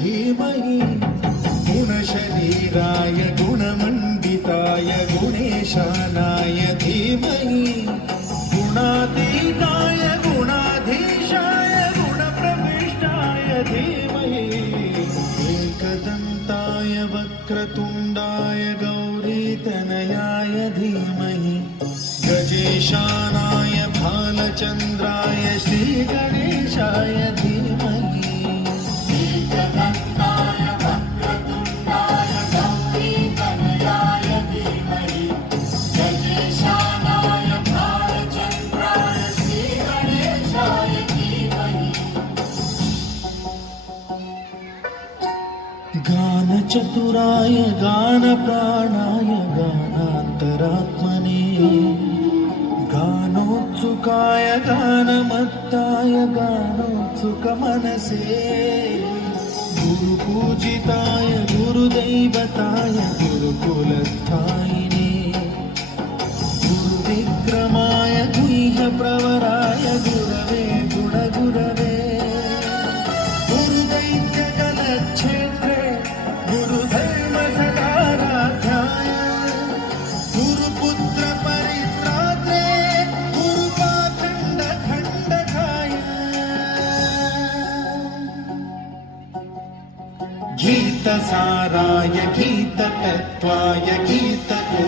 धीमहि गुणशरीराय गुणमण्डिताय गुणेशानाय धीमहि गुणातीताय गुणाधीशाय गुणप्रविष्टाय धीमहि एकदन्ताय वक्रतुण्डाय गौरीतनयाय धीमहि गजेशानाय भालचन्द्राय श्रीगणेशाय धीमहि एकदन्ताय वक्रतुण्डाय गौरीतनयाय धीमहि गजेशानाय भालचन्द्राय श्रीगणेशाय धीमहि गानचतुराय गानप्राणाय गानान्तरात्मने गानोत्सुकाय गानमत्ताय गानोत्सुकमनसे गुरुपूजिताय गुरुदैवताय गुरुकुलस्थायिने गुरुविक्रमाय गुह्यप्रवराय गुरवे गुणगुरवे गुरुदैत्यगणक्षेत्रे गुरुधर्मसदाराध्याय गुरुपुत्रपरित्रात्रे गुरुपाखण्डखण्डकाय गीतसाराय गीततत्त्वाय गीतको